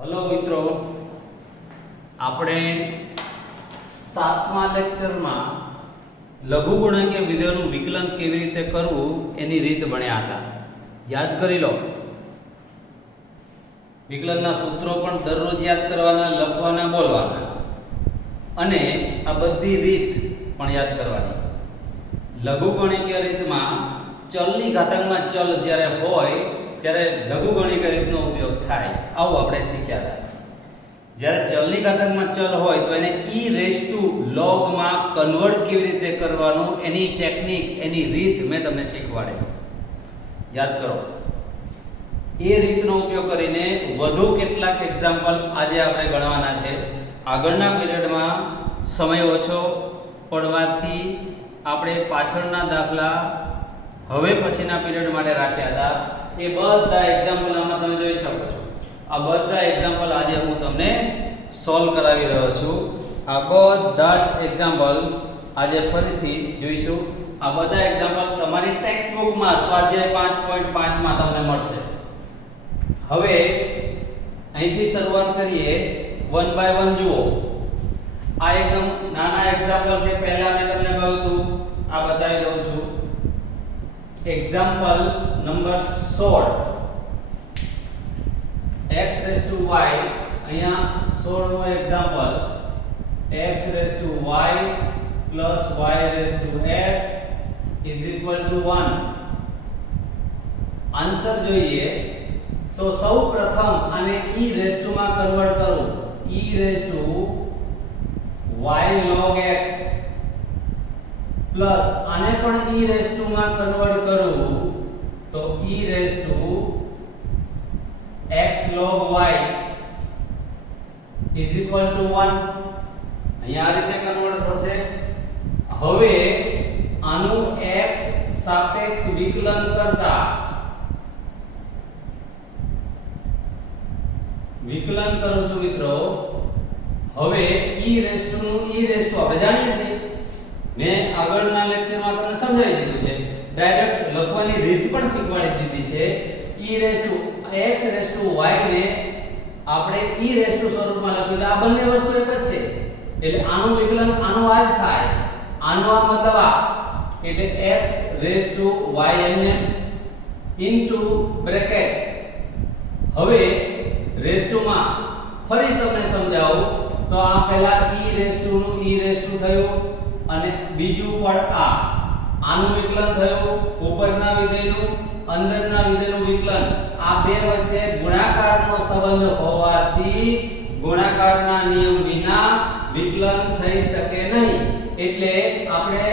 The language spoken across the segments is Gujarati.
હલો મિત્રો, આપણે 7મા લેક્ચરમાં લઘુગુણકીય વિધેયોનું વિકલન કેવી રીતે કરવું એની રીત ભણ્યા હતા. યાદ કરી લો. વિકલનના સૂત્રો પણ દરરોજ યાદ કરવાના, લખવાના, બોલવાના, અને આ બધી રીત પણ યાદ કરવાની. લઘુગુણકીય રીતમાં ચલની ઘાતાંકમાં ચલ જ્યારે હોય ત્યારે લઘુગુણકીય રીતનો ઉપયોગ થાય. આવું આપણે શીખ્યા હતા. જ્યારે ચલની ઘાતાંકમાં ચલ હોય તો એને e માં કન્વર્ટ કેવી રીતે કરવાનું, એની ટેકનિક, એની રીત મેં તમને શીખવાડે. યાદ કરો. એ રીતનો ઉપયોગ કરીને વધુ કેટલાક એક્ઝામ્પલ આજે આપણે ગણવાના છે. આગળના પીરિયડમાં સમય ઓછો પડવાથી આપણે પાછળના દાખલા હવે પછીના પીરિયડ માટે રાખ્યા હતા. એ બધા એક્ઝામ્પલ આમાં તમે જોઈ શકો છો. આ બધા એક્ઝામ્પલ આજે હું તમને સોલ્વ કરાવી રહ્યો છું. આ બધા એક્ઝામ્પલ આજે ફરીથી જોઈશું. આ બધા એક્ઝામ્પલ તમારી ટેક્સ્ટ બુકમાં સ્વાધ્યાય 5.5 માં તમને મળશે. હવે અહીંથી શરૂઆત કરીએ. વન બાય વન જુઓ. આ એકદમ નાના એક્ઝામ્પલ છે. પહેલા મેં તમને કહ્યું હતું, આ બતાવી દઉં છું. Example number 16 x raised to y. અહીંયા 16મો example x raised to y plus y raised to x is equal to 1. Answer જોઈએ તો સૌ પ્રથમ આને e raised to માં કન્વર્ટ કરું. e raised to y log x plus આને પણ e raised to માં કન્વર્ટ કરું તો e raised to x log y is equal to 1. અહીંયા આ રીતે કન્વર્ટ થશે. હવે આનું x સાપેક્ષ વિકલન કરતા વિકલન કરું છું મિત્રો. હવે e raised to નું e raised to આપણે જાણીએ છીએ. મેં આગળના લેક્ચરમાં તમને સમજાવી દીધું છે. ડાયરેક્ટ લખવાની રીત પણ શીખવાડી દીધી છે. e raised to x raised to y ને આપણે e raised to સ્વરૂપમાં લખ્યું છે. આ બંને વસ્તુ એક જ છે. એટલે આનું વિકલન આનું આ જ થાય. આનો આ મતલબ આ. એટલે x raised to y ને ઇન્ટુ બ્રેકેટ. હવે raised to માં ફરી તમને સમજાવું તો આ પહેલા e raised to નું e raised to થયું અને બીજું પણ આનું વિકલન થયું. ઉપરના વિધેયનું અંદરના વિધેયનું વિકલન. આ બે વચ્ચે ગુણાકારનો સંબંધ હોવાથી ગુણાકારના નિયમ વિના વિકલન થઈ શકે નહીં. એટલે આપણે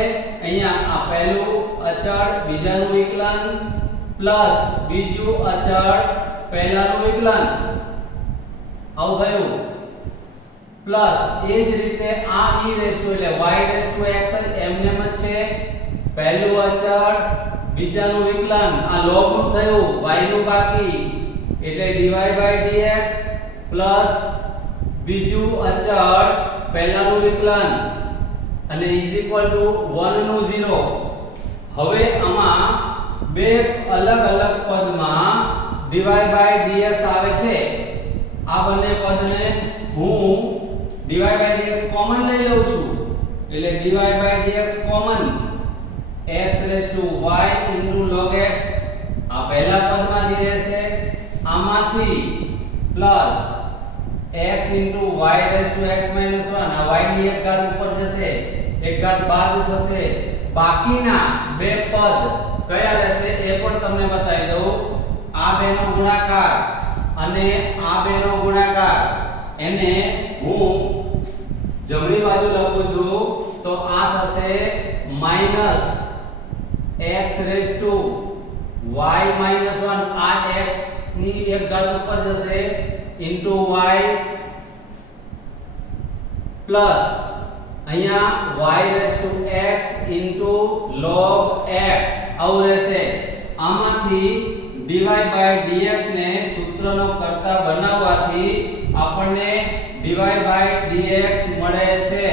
અહીંયા આ પહેલું અચળ બીજાનું વિકલન પ્લસ બીજું અચળ પહેલાનું વિકલન આવું થયું. પ્લસ એ જ રીતે આ e raised to એટલે y raised to x એમને જ છે. પહેલું અચળ બીજાનું વિકલન આ log નું થયું, y નું બાકી એટલે dy by dx પ્લસ બીજું અચળ પહેલાનું વિકલન અને is equal to 1 નું 0. હવે આમાં બે અલગ અલગ પદમાં dy by dx આવે છે. આ બંને પદને હું dy by dx કોમન લઈ લઉં છું. એટલે dy by dx common x raised to y into log x આ પહેલા પદમાંથી રહેશે. આમાંથી plus x into y raised to x minus 1 આ y ની એક ઘાત ઉપર જશે, એક ઘાત બાદ થશે. બાકીના બે પદ કયા રહેશે એ પણ તમને બતાવી દઉં. આ બેનો ગુણાકાર અને આ બેનો ગુણાકાર એને હું જમણી બાજુ લખું છું તો આ થશે minus x raised to y minus 1 આ x ની એક ઘાત ઉપર જશે into y પ્લસ અહીંયા y raised to x into log x આવું રહેશે. આમાંથી dy by dx ને સૂત્રનો કર્તા બનાવવાથી આપણને dy by dx મળે છે.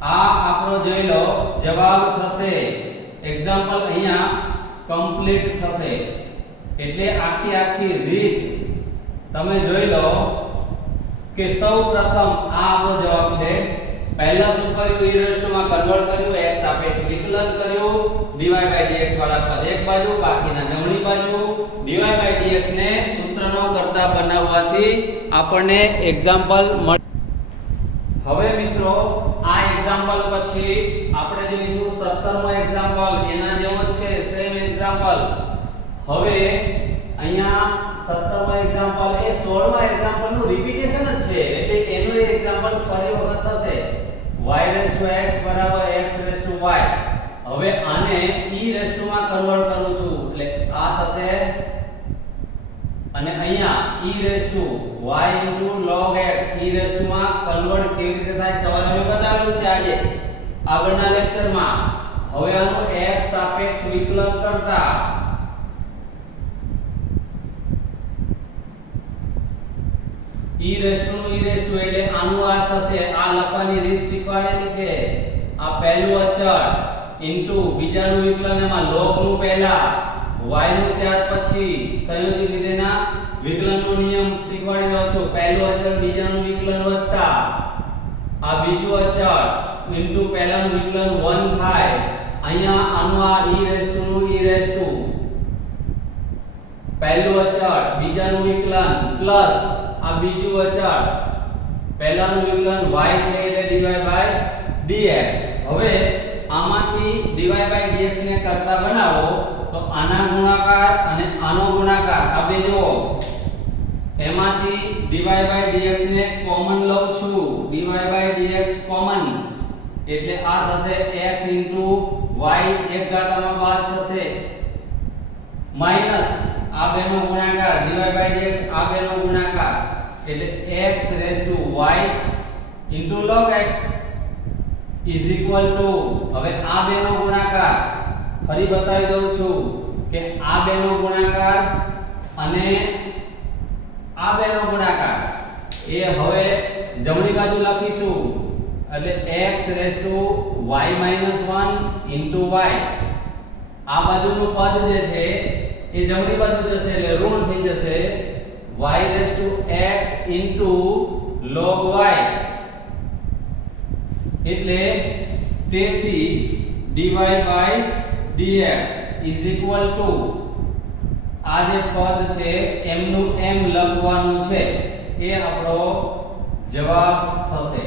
આ આપણો જોઈ લો જવાબ થશે. એક્ઝામ્પલ અહીંયા કમ્પ્લીટ થશે. એટલે આખી રીત તમે જોઈ લો કે સૌ પ્રથમ આ આપણો જવાબ છે. પહેલા શું કર્યું, e રેસ ટુ માં કન્વર્ટ કર્યું, x સાપેક્ષ વિકલન કર્યું, dy dx વાળા પદ એક બાજુ, બાકીના જમણી બાજુ. dy dx ને સૂત્રનો કરતા બનાવવાથી આપણને એક્ઝામ્પલ મળે. હવે મિત્રો આ એક્ઝામ્પલ પછી આપણે જોઈશું 17મો એક્ઝામ્પલ. એના જેવો જ છે, સેમ એક્ઝામ્પલ. હવે અહીંયા 17મો એક્ઝામ્પલ એ 16મા એક્ઝામ્પલ નું રિપીટેશન જ છે, એટલે એનો એ એક્ઝામ્પલ ફરી વખત થશે. y રેસ ટુ x બરાબર x રેસ ટુ y. હવે આને e રેસ ટુ માં કન્વર્ટ કરું છું, એટલે આ થશે, અને અહીંયા e raise to y log x e raise to માં કન્વર્ટ કેવી રીતે થાય સવારે મેં બતાવેલું છે આજે આગળના લેક્ચરમાં. હવે આનું x સાપેક્ષ વિકલન કરતા e રેસ ટુ એટલે આનું આ થશે, આ લખવાની રીત શીખવાડેલી છે. આ પહેલું અચળ ઇન્ટુ બીજાનું વિકલન, એમાં log નું પહેલા, y નું ત્યાર પછી, સંયોજિત વિધેયના વિકલનનો નિયમ શીખવાડી રહ્યો છું. પહેલું અચળ બીજાનું વિકલન વત્તા આ બીજું અચળ ઇન્ટુ પહેલાનું વિકલન 1 થાય. અહીંયા આનું આ e રેસ ટુ નું e રેસ ટુ, પહેલું અચળ બીજાનું વિકલન પ્લસ આ બીજું અચળ પહેલાનું વિકલન y છે એટલે dy dx. હવે આમાંથી dy dx ને કરતા બનાવો તો આના ગુણાકાર અને આનો ગુણાકાર આ બે જુઓ, એમાંથી dy dx ને કોમન લઉં છું. dy dx કોમન એટલે આ થશે x y એક ઘાતામાં બાદ થશે, માઈનસ આ બેનો ગુણાકાર dy dx આ બેનો ગુણાકાર એટલે x raise to y log x is equal to, હવે આ બેનો ગુણાકાર ફરી બતાવી દઉં છું કે આ બેનો ગુણાકાર અને આ બેનો ગુણાકાર એ હવે જમણી બાજુ લખીશું, એટલે x raise to y - 1 y. આ બાજુનું પદ જે છે એ જમણી બાજુ જશે એટલે ઋણ થઈ જશે, y raise to x log y. એટલે તેથી dy dx is equal to આ જે પદ છે એમનું એમ લખવાનું છે, એ આપણો જવાબ થશે.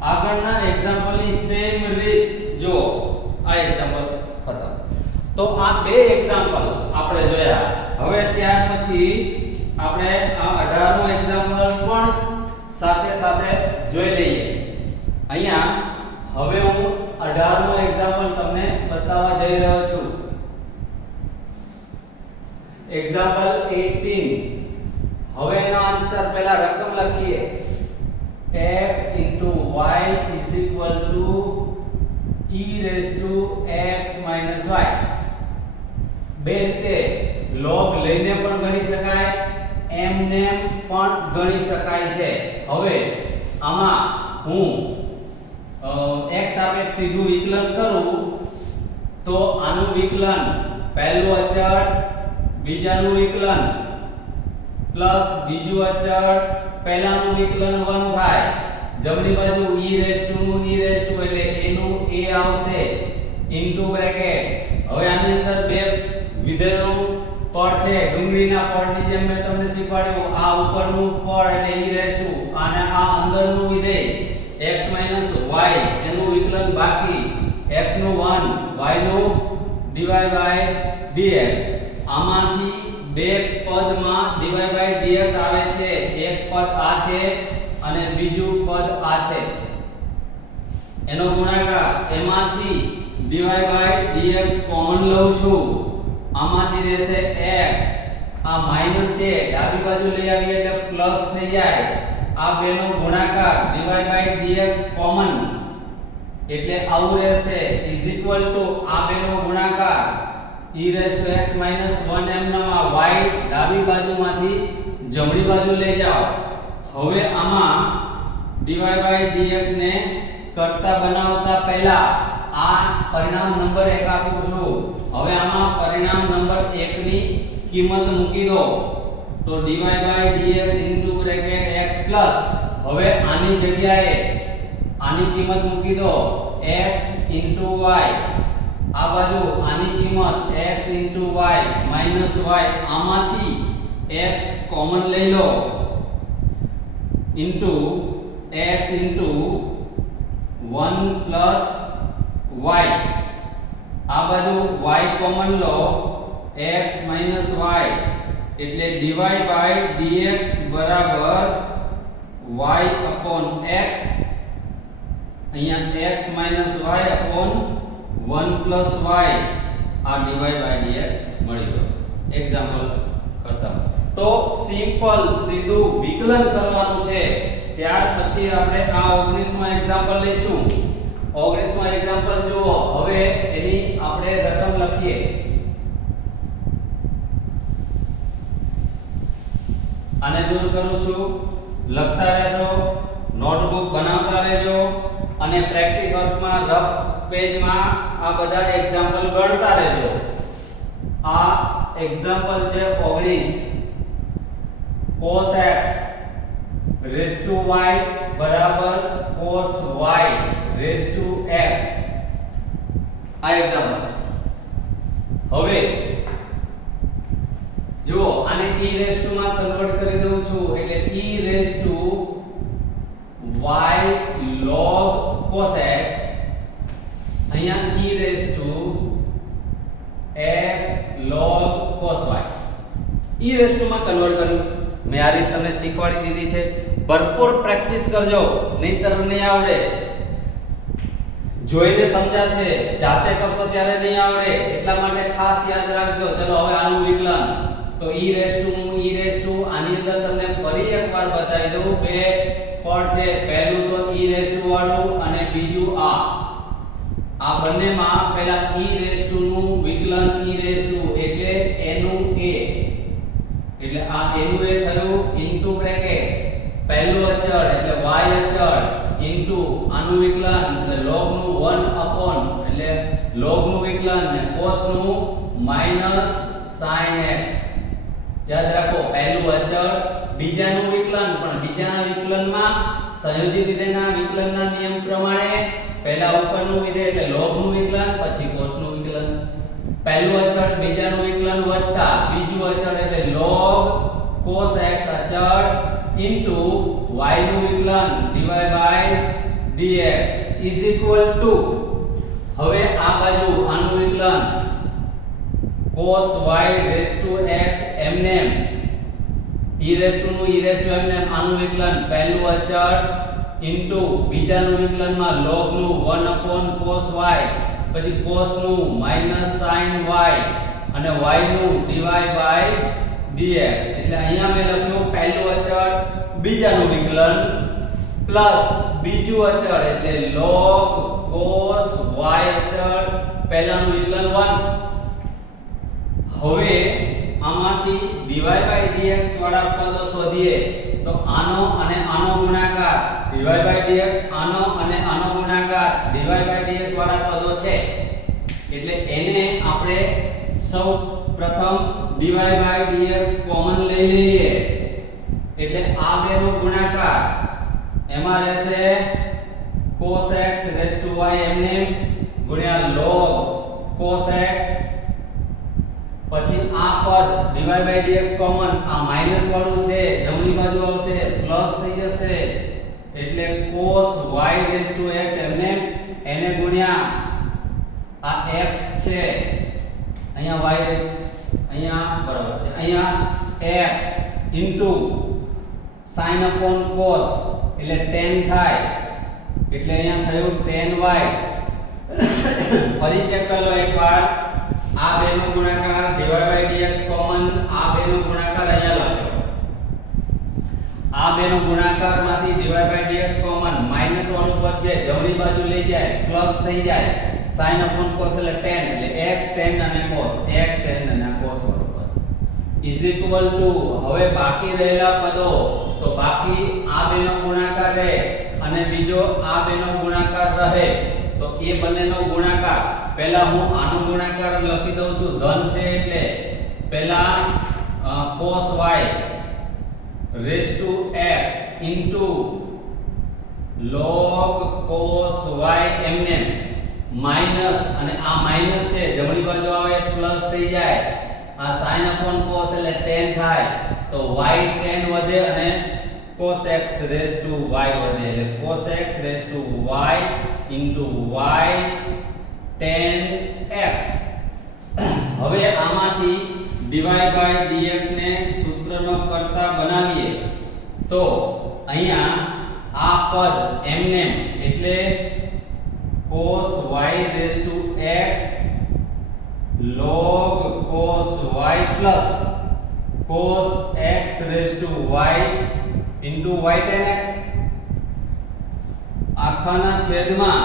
આગળના એક્ઝામ્પલની સેમ રીત જો આ એક્ઝામ્પલ ખતમ. તો આ બે એક્ઝામ્પલ આપણે જોયા. હવે ત્યાર પછી આપણે આ 18મો એક્ઝામ્પલ પણ સાથે સાથે જોઈ લઈએ. અહીંયા હવે હું 18મો એક્ઝામ્પલ તમને બતાવવા જઈ રહ્યો છું. એક્ઝામ્પલ 18. હવે એનો આન્સર પહેલા રકમ લખીએ, x y is equal to e raised to x minus y. બે રીતે log લઈને પણ ગણી શકાય, એમને પણ ગણી શકાય છે. હવે આમાં હું x સાપેક્ષ સીધું વિકલન કરું તો આનું વિકલન પહેલું અચળ બીજાનું વિકલન પ્લસ બીજું અચળ પહેલાનું વિકલન 1 થાય. જમણી બાજુ e રેસ ટુ નું e રેસ ટુ એટલે a નું a આવશે ઇન્ટુ બ્રેકેટ. હવે આની અંદર બે વિધેયનું પદ છે, ડુંગળીના પડની જેમ મેં તમને શીખવાડ્યું. આ ઉપરનું પદ એટલે e રેસ ટુ અને આ અંદરનું વિધેય x y એનું વિકલન બાકી, x નું 1 y નું dy dx. આમાંથી બે પદમાં dy dx આવે છે, એક પદ આ છે અને બીજું પદ આ છે, એનો ગુણાકાર. એમાંથી dy dx કોમન લઉં છું, આમાંથી રહેશે x, આ માઈનસ છે ડાબી બાજુ લઈ આવીએ એટલે પ્લસ થઈ જાય. આ બેનો ગુણાકાર dy dx કોમન એટલે આવું રહેશે ઇઝ ઇક્વલ ટુ આ બેનો ગુણાકાર e raised to x minus 1 m ના y ડાબી બાજુમાંથી જમણી બાજુ લઈ જાઓ. હવે આમાં dy dx ને કરતા બનાવતા પહેલા આ પરિણામ નંબર 1 આપું છું. હવે આમાં પરિણામ નંબર 1 ની કિંમત મૂકી દો તો dy/dx x પ્લસ હવે આની જગ્યાએ આની કિંમત મૂકી દો x y આ બાજુ આની કિંમત x y આમાંથી x કોમન લઈ લો ઇન્ટુ x 1 પ્લસ y આ બાજુ y કોમન લો x માઈનસ y એટલે dy/dx બરાબર y upon x અહીંયા x minus y upon 1 plus y આ dy/dx મળી ગયો. એક્ઝામ્પલ ખતમ. તો સિમ્પલ સીધું વિકલન કરવાનું છે. ત્યાર પછી આપણે આ 19મો એક્ઝામ્પલ લઈશું. 19મો એક્ઝામ્પલ જુઓ. હવે એની આપણે રકમ લખીએ. આને દૂર કરું છું. લખતા રહેજો, નોટબુક બનાવતા રહેજો અને પ્રેક્ટિસ વર્કમાં રફ પેજમાં આ બધા એક્ઝામ્પલ ગણતા રહેજો. આ એક્ઝામ્પલ છે 19 cos x raised to y બરાબર cos y raised to x. આ એક્ઝામ્પલ. હવે જો આને e raised to માં કન્વર્ટ કરી દઉં છું એટલે e raised to y log cos x અહીંયા e raised to x log cos y e raised to માં કન્વર્ટ કર્યું. મેં આ રીત તમને શીખવાડી દીધી છે. ભરપૂર પ્રેક્ટિસ કરજો, નહીંતર નહીં આવડે. જોઈને સમજાશે, જાતે કરશો ત્યારે નહીં આવડે. એટલા માટે ખાસ યાદ રાખજો. ચલો હવે આનું વિકલન તો e raised to આની અંદર તમને ફરી એકવાર બતાવી દઉં. બે પદ છે. પહેલું તો e raised to વાળું અને બીજું આ બંનેમાં પહેલા e raised to નું વિકલન e raised to એટલે એનું a એટલે આ એનું a થયું ઇન્ટુ બ્રેકેટ પહેલું અચળ એટલે y અચળ ઇન્ટુ આનું વિકલન એટલે log નું 1 upon એટલે log નું વિકલન ને cos નું માઈનસ sin x. યાદ રાખો પહેલું અચળ બીજાનું વિકલન પણ બીજાના વિકલનમાં સંયોજિત વિધેયના વિકલનના નિયમ પ્રમાણે પહેલા ઉપરનું વિધેય એટલે log નું વિકલન પછી cos નું વિકલન. પહેલું અચળ બીજાનું વિકલન વત્તા બીજું અચળ એટલે log cos x અચળ ઇન્ટુ y નું વિકલન dy/dx ઇઝ ઇક્વલ ટુ હવે આ બાજુ આનું વિકલન cos y raised to x એમનેમ e raised to નું e raised to એમનેમ આનું વિકલન પહેલું અચળ ઇન્ટુ બીજાનું વિકલનમાં log નું 1 upon cos y પછી cos નું માઈનસ sin y અને y નું dy/dx એટલે અહીંયા મેં લખ્યું પહેલું અચળ બીજાનું વિકલન પ્લસ બીજું અચળ એટલે log cos y અચળ પહેલાનું વિકલન 1. હવે આમાંથી dy/dx વાળા પદો શોધીએ તો આનો અને આનો ગુણાકાર dy/dx આનો અને આનો ગુણાકાર dy/dx વાળા પદો છે એટલે એને આપણે સૌ પ્રથમ dy/dx કોમન લઈ લઈએ એટલે આ બેનો ગુણાકાર એમાં રહેશે cos x raised to y એમને ગુણ્યા log cos x પછી આ પદ dy/dx કોમન આ માઈનસ વાળું છે જમણી બાજુ આવશે પ્લસ થઈ જશે એટલે cos y raised to x એમને એને ગુણ્યા આ x છે અહીંયા y અહીંયા બરાબર છે અહીંયા x into sin upon cos એટલે tan થાય એટલે અહીંયા થયું tan y. ફરી ચેક કરો એકવાર આ બેનો ગુણાકાર dy/dx કોમન આ બેનો ગુણાકાર અહીંયા લખ્યો આ બેનો ગુણાકારમાંથી dy/dx કોમન માઈનસ વાળું પદ છે જમણી બાજુ લઈ જાય પ્લસ થઈ જાય sin upon cos એટલે tan એટલે x tan અને cos x tan અને cos વાળું પદ ઇઝ ઇક્વલ ટુ હવે બાકી રહેલા પદો તો બાકી આ બેનો ગુણાકાર રહે અને બીજો આ બેનો ગુણાકાર રહે તો એ બંનેનો ગુણાકાર પહેલા હું આનો ગુણાકાર લખી દઉં છું, ધન છે એટલે પહેલા cos y raised to x into log cos y એમને માઈનસ, અને આ માઈનસ છે જમણી બાજુ આવે પ્લસ થઈ જાય, આ sin upon cos એટલે tan થાય તો y tan વધે અને cos x raised to y વધે એટલે cos x raised to y into y tan x. હવે આમાંથી dy by dx ને સૂત્રનો કરતા બનાવીએ તો અહીંયા આ પદ એમને એટલે cos y raised to x log cos y plus cos x raised to y into y tan x આખાના છેદમાં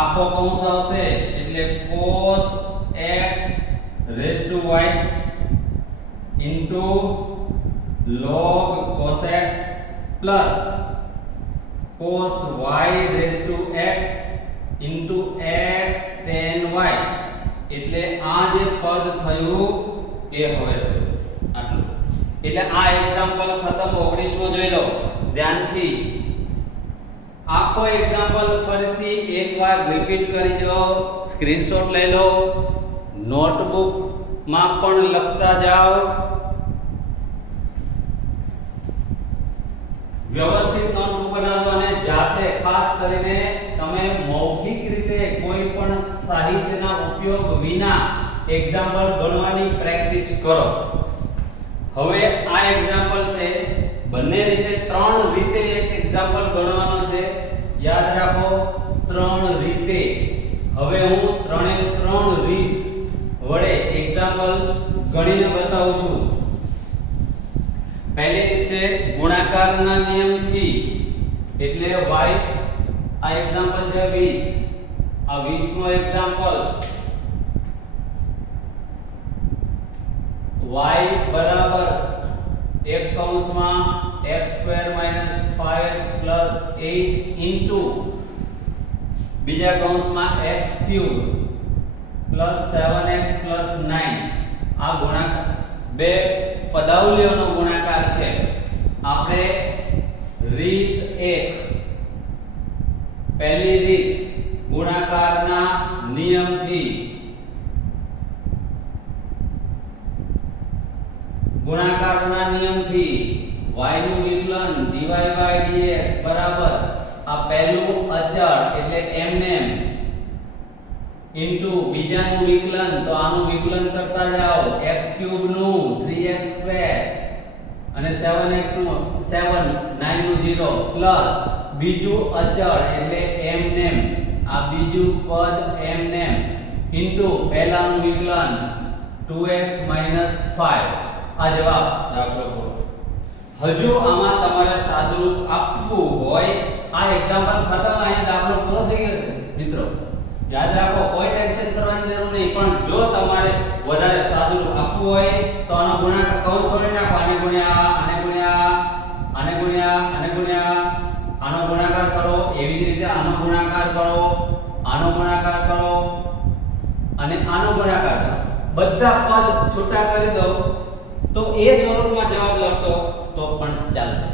આખો કૌંસ આવશે એટલે cos x raised to y into log cos x plus cos y raised to x into x tan y એટલે આ જે પદ થયું એ હવે થયું આટલું. એટલે આ એક્ઝામ્પલ ખતમ. 19મો જોઈ લો ધ્યાનથી. આખો એક્ઝામ્પલ ફરીથી એકવાર રિપીટ કરી દો, સ્ક્રીનશોટ લઈ લો, નોટબુક માં પણ લખતા જાઓ. વ્યવસ્થિત નોટબુક બનાવો અને જાતે ખાસ કરીને તમે મૌખિક રીતે કોઈ પણ સાહિત્યના ઉપયોગ વિના એક્ઝામ્પલ ગણવાની પ્રેક્ટિસ કરો. હવે આ એક્ઝામ્પલ છે, બંને રીતે ત્રણ રીતે એક એક્ઝામ્પલ ગણવાનો છે. યાદ રાખો, ત્રણ રીતે. હવે હું ત્રણે ત્રણ રીત વડે એક્ઝામ્પલ ગણીને બતાવું છું. પહેલી રીત છે ગુણાકારના નિયમથી, એટલે y, આ એક્ઝામ્પલ છે 20, આ 20મો એક્ઝામ્પલ y બરાબર એક કૌંસમાં x² - 5x + 8 ઇન્ટુ બીજા કૌંસમાં x³ + 7x + 9 આ ગુણાકાર બે પદાવલીઓનો ગુણાકાર છે. આપણે રીત 1, પહેલી રીત ગુણાકારના નિયમથી. ગુણાકારના નિયમથી y નું વિકલન dy by dx બરાબર આ પહેલું અચળ એટલે એમનેમ ઇન્ટુ બીજાનું વિકલન, તો આનું વિકલન કરતા જાઓ, x³ નું 3x² અને 7x નું 7 9 નું 0 પ્લસ બીજું અચળ એટલે એમનેમ આ બીજું પદ એમનેમ ઇન્ટુ પહેલાનું વિકલન 2x - 5. આ જવાબ દાખલો પૂરો. હજુ આમાં તમારે સાદુરૂપ આપવું હોય, આ એક્ઝામ્પલ ખતમ, અહીંયા દાખલો પૂરો થઈ ગયો છે મિત્રો. યાદ રાખો, કોઈ ટેન્શન કરવાની જરૂર નહીં, પણ જો તમારે વધારે સાદુરૂપ આપવું હોય તો આનો ગુણાકાર કૌંસ છોડી નાખો, આને ગુણ્યા આને ગુણ્યા આને ગુણ્યા આને ગુણ્યા આનો ગુણાકાર કરો, એવી જ રીતે આનો ગુણાકાર કરો, આનો ગુણાકાર કરો અને આનો ગુણાકાર કરો. બધા પદ છૂટા કરી દો તો એ સ્વરૂપમાં જવાબ લખશો તો પણ ચાલશે.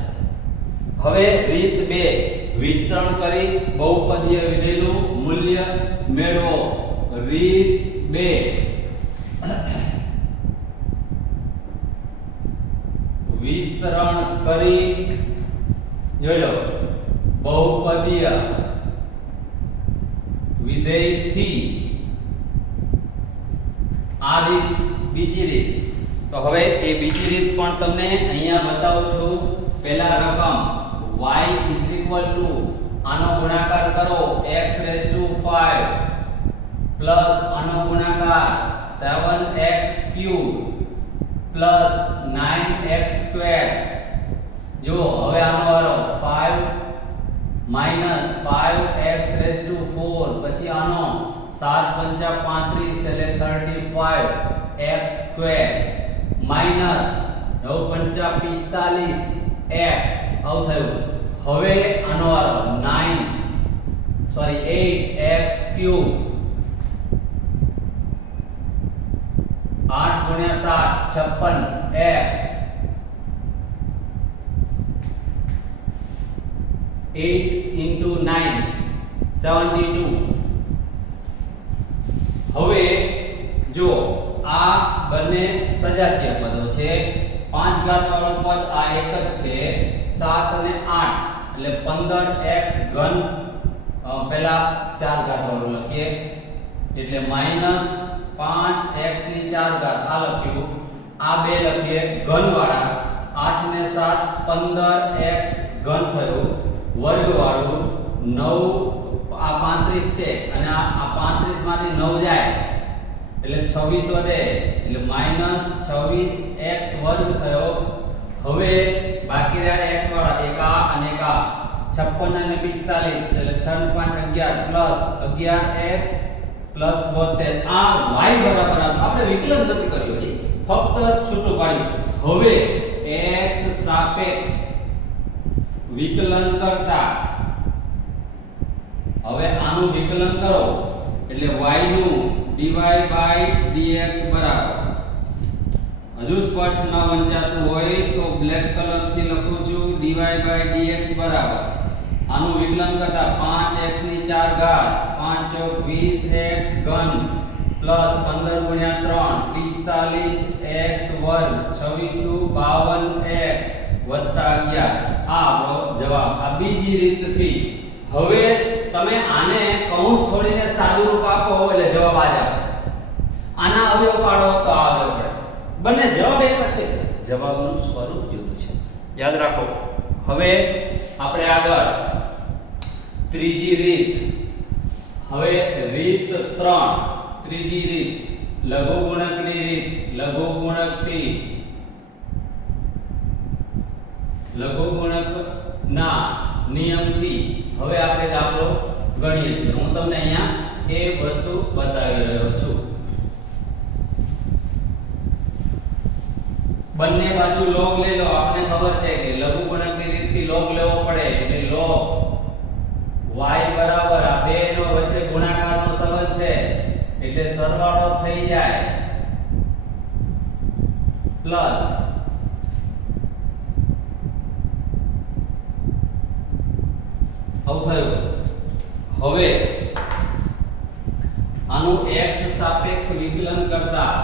હવે રીત 2, વિસ્તરણ કરી બહુપદીય વિધેયનું મૂલ્ય મેળવો. રીત 2, વિસ્તરણ કરી જોઈ લો બહુપદીય વિધેયથી. આ રીત બીજી રીત. તો હવે એ બીજી રીત પણ તમને અહીંયા બતાવું છું. પહેલા રકમ y આનો ગુણાકાર કરો x⁵ પ્લસ આનો ગુણાકાર 7x³ પ્લસ 9x². જો હવે આનો વારો 5 માઈનસ 5x⁴, પછી આનો 7 × 5 = 35 x² માઈનસ 9 × 45 x આવું થયું. હવે આનો વારો 8x³ 8 * 7 56 8 * 9 72. હવે જો આ બંને સજાતીય પદો છે. 5 ઘાત વાળું પદ આ એક જ છે. 7 અને 8 એટલે 15x3 પહેલા 4 ઘાત વાળું લખીએ એટલે -5x ની 4 ઘાત આ લખ્યું. આ બે લખીએ ઘન વાળા 8 ને 7 15x3 થયું. વર્ગ વાળું 9 આ 35 છે અને આ 35 માંથી 9 જાય એટલે 26 વધે એટલે -26x² થયો. હવે બાકી રહ્યા x વાળા એક આ અને એક આ 56 અને 45 એટલે 6 * 5 11 + 11x + 72. આ y બરાબર આપણે વિકલન નથી કર્યું હજી, ફક્ત છૂટું પાડ્યું. હવે x સાપેક્ષ વિકલન કરતા હવે આનું વિકલન કરો એટલે y નું dy/dx બરાબર, હજુ સ્પષ્ટ ન વંચાતું હોય તો બ્લેક કલર થી લખું છું, dy/dx બરાબર આનું વિકલન કરતા 5x ની 4 ઘાત 5 * 20x3 પ્લસ 15 * 3 45x² 26 * 52x વત્તા 11. આ આપણો જવાબ. આ બીજી રીતથી. હવે તમે આને કૌંસ છોડીને સાદું રૂપ આપો એટલે જવાબ આ જ આવે. આના અવયવ પાડો તો આ અવયવ પડે. બંને જવાબ એક જ છે, જવાબનું સ્વરૂપ જુદું છે, યાદ રાખો. હવે આપણે આગળ ત્રીજી રીત. હવે રીત 3, ત્રીજી રીત લઘુગુણકની રીત. લઘુગુણકના નિયમથી હવે આપણે દાખલો ગણીએ છીએ. હું તમને અહીંયા એ વસ્તુ બતાવી રહ્યો છું. બંને બાજુ log લઈ લો. આપણને ખબર છે કે લઘુગુણકની રીતથી log લેવો પડે એટલે log y બરાબર આ બે નો વચ્ચે ગુણાકારનો સંબંધ છે એટલે સરવાળો થઈ જાય પ્લસ આવું થયું. હવે આનું x સાપેક્ષ વિકલન કરતા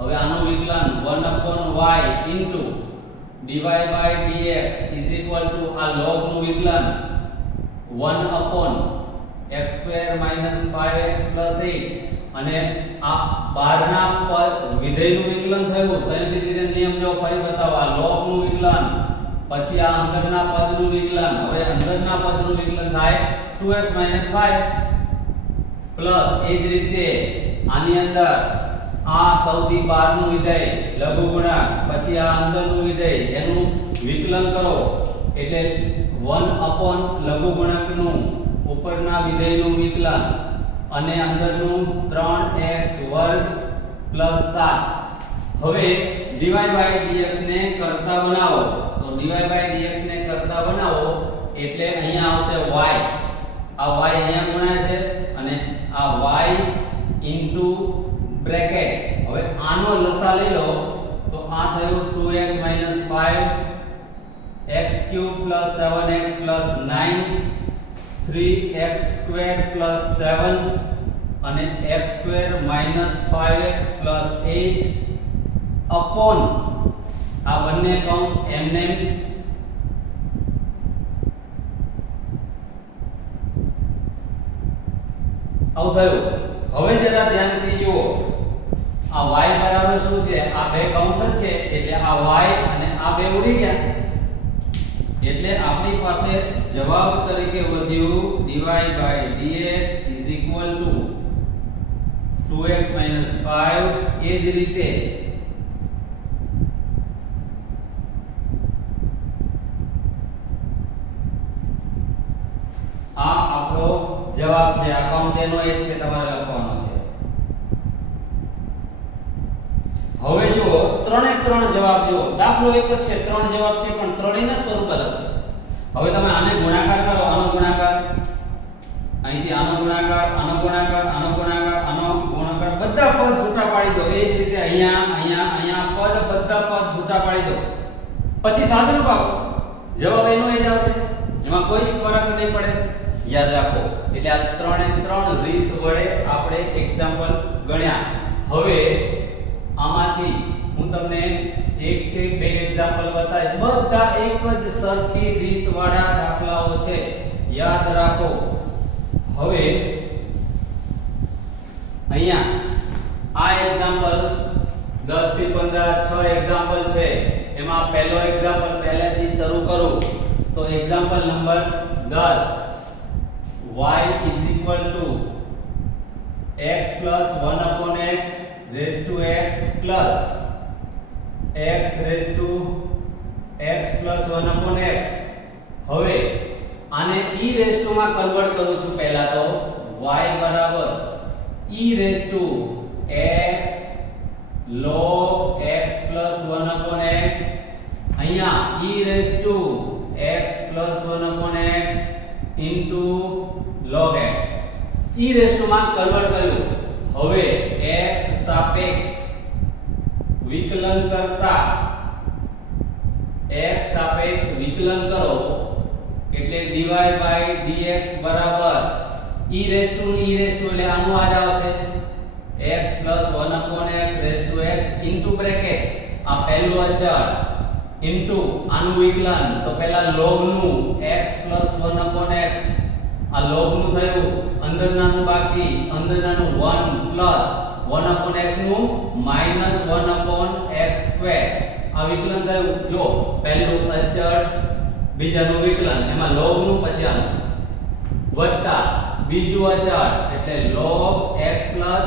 હવે આનું વિકલન 1/y into dy/dx is equal to આ log નું વિકલન 1/x² - 5x + 8 અને આ બહારના પદ વિધેયનું વિકલન થયું. સંયુક્ત રીતે નિયમ જો ફરી બતાવવા, log નું વિકલન પછી આ અંદરના પદનું વિકલન. હવે અંદરના પદનું વિકલન થાય 2x - 5 પ્લસ એ જ રીતે આની અંદર આ સૌથી બહારનું વિધેય લઘુગુણક પછી આ અંદરનું વિધેય એનું વિકલન કરો એટલે 1 લઘુગુણકનું ઉપરના વિધેયનું વિકલન અને અંદરનું 3x² + 7. હવે dy/dx ને કરતા બનાવો તો dy/dx ને કરતા બનાવો એટલે અહીંયા આવશે y. આ y અહીંયા ગુણાય છે અને આ y ઇન્ટુ બ્રેકેટ. હવે આનો લસા લઈ લો તો આ થયું 2x - 5 x³ + 7x + 9 3x² + 7 અને x² - 5x + 8 અપોન આ બંને કૌંસ એમને આવું થયું. હવે જરા ધ્યાનથી જુઓ, આ y બરાબર શું છે? આ બે કૌંસ જ છે એટલે આ y અને આ બે ઉડી ગયા એટલે આપણી પાસે જવાબ તરીકે વધ્યું dy/dx = 2x - 5. એ જ રીતે આ આપણો જવાબ છે. આ કૌંસ એનો એ જ છે, તમારે લખવાનો છે. હવે જુઓ ત્રણે ત્રણ જવાબ જુઓ. દાખલો એક જ છે, ત્રણ જવાબ છે પણ ત્રણેયના સ્વરૂપ અલગ છે. હવે તમે આને ગુણાકાર કરો, આનો ગુણાકાર અહીંથી આનો ગુણાકાર, આનો ગુણાકાર, આનો ગુણાકાર, આનો ગુણાકાર, બધા પદ છૂટા પાડી દો. એ જ રીતે અહીંયા અહીંયા અહીંયા પદ બધા પદ છૂટા પાડી દો. પછી સાદુરૂપ આપો. જવાબ એનો એ જ આવશે. એમાં કોઈ જ ફરક નહીં પડે. યાદ રાખો. એટલે આ ત્રણે ત્રણ રીત વડે આપણે એક્ઝામ્પલ ગણ્યા. હવે આમાંથી હું તમને એક કે બે એક્ઝામ્પલ બતાવીશ. બધા એક જ સરખી રીત વાળા દાખલાઓ છે. યાદ રાખો. હવે અહીંયા આ એક્ઝામ્પલ 10 થી 15 6 એક્ઝામ્પલ છે. એમાં પહેલો એક્ઝામ્પલ પહેલેથી શરૂ કરું તો example number 10 y x plus 1 upon x raised to x plus x raised to x plus 1 upon x. હવે આને e raised to માં કન્વર્ટ કરું છું. પહેલા તો y બરાબર e raised to x log x plus 1 upon x. અહીંયા e raised to x plus 1 upon x into log x. e raised to માં કન્વર્ટ કર્યું. હવે x સાપેક્ષ વિકલન કરતા x સાપેક્ષ વિકલન કરો એટલે dy by dx બરાબર e raised to એટલે આનું આ જ આવશે x plus 1 upon x raised to x into bracket આ પહેલું અચળ into આનું વિકલન તો પહેલા log નું x plus 1 upon x આ log નું થયું અંદરનાનું બાકી અંદરનાનું 1 plus 1 upon x નું minus 1 upon x square આ વિકલન થયું. જો પહેલું અચળ બીજાનું વિકલન એમાં log નું પછી આનું વત્તા બીજું અચળ એટલે log x plus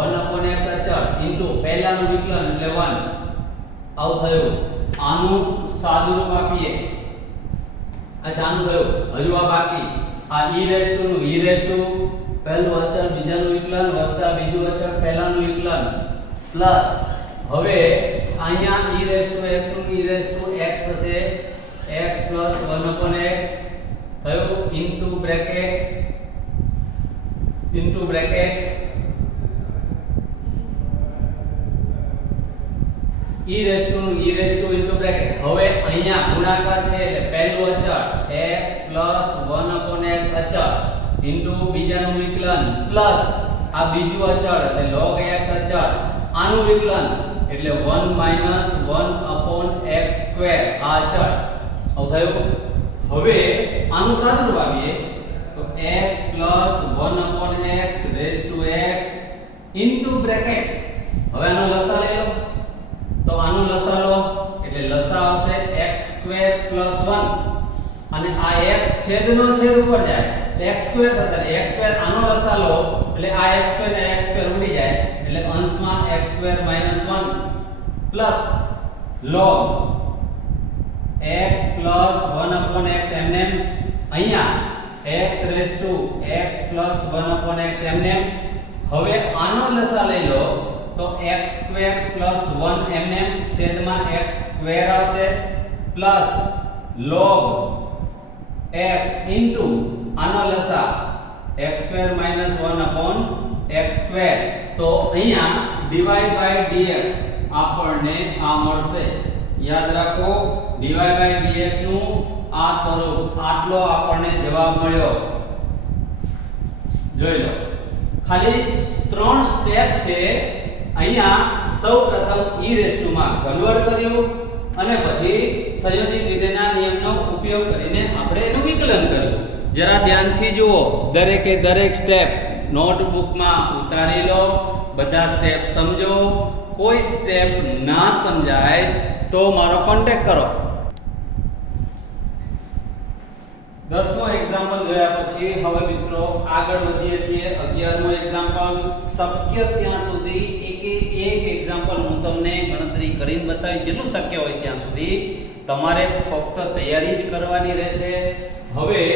1 upon x અચળ into પહેલાનું વિકલન એટલે 1 આવું થયું. આનું સાદુરૂપ આપીએ. અચ્છા આનું થયું હજુ આ બાકી આ e raised to નું e raised to પહેલું અચળ બીજાનું વિકલન વત્તા બીજું અચળ પહેલાનું વિકલન પ્લસ હવે અહીંયા e raised to x નું e raised to x હશે x plus 1 upon x થયું into bracket e raised to into bracket. હવે અહીંયા ગુણાકાર છે એટલે પહેલું અચળ x plus 1 upon x અચળ into બીજાનું વિકલન પ્લસ આ બીજું અચળ એટલે log x અચળ આનું વિકલન એટલે 1 minus 1 upon x square આ અચળ આવું થયું. હવે આનું સાદુરૂપ આપીએ તો x plus 1 upon x raised to x into bracket. હવે આનો લસા લઈ લો તો આનો લસા લો એટલે લસા આવશે x square plus 1 અને આ x છેદનો છેદ ઉપર જાય એટલે x square થશે. x square આનો લસા લો એટલે આ x square ને x square ઉડી જાય એટલે અંશમાં x square minus 1 plus log x plus 1 upon x એમને અહીંયા x raised to x plus 1 upon x એમને. હવે આનો લસા લઈ લો તો x square plus 1 એમને છેદમાં x square આવશે પ્લસ log x into આનો લસા x square minus 1 upon x square. તો અહીંયા dy by dx આપણને આ મળશે. યાદ રાખો dy by dx નું આ સ્વરૂપ આટલો આપણને જવાબ મળ્યો. જોઈ લો ખાલી 3 સ્ટેપ છે. અહીંયા સૌપ્રથમ e raised to માં કન્વર્ટ કર્યું અને પછી સંયોજિત વિધેયના નિયમનો ઉપયોગ કરીને આપણે એનું વિકલન કર્યું. જરા ધ્યાનથી જુઓ દરેકે દરેક સ્ટેપ નોટબુકમાં ઉતારી લો. બધા સ્ટેપ સમજો. કોઈ સ્ટેપ ના સમજાય તો મારો કોન્ટેક્ટ કરો. 10મો એક્ઝામ્પલ જોયા પછી હવે મિત્રો આગળ વધીએ છીએ. 11મો એક્ઝામ્પલ. શક્ય ત્યાં સુધી એક એક્ઝામ્પલ હું તમને ગણતરી કરીને બતાવી જેટલું શક્ય હોય ત્યાં સુધી. તમારે ફક્ત તૈયારી જ કરવાની રહેશે. હવે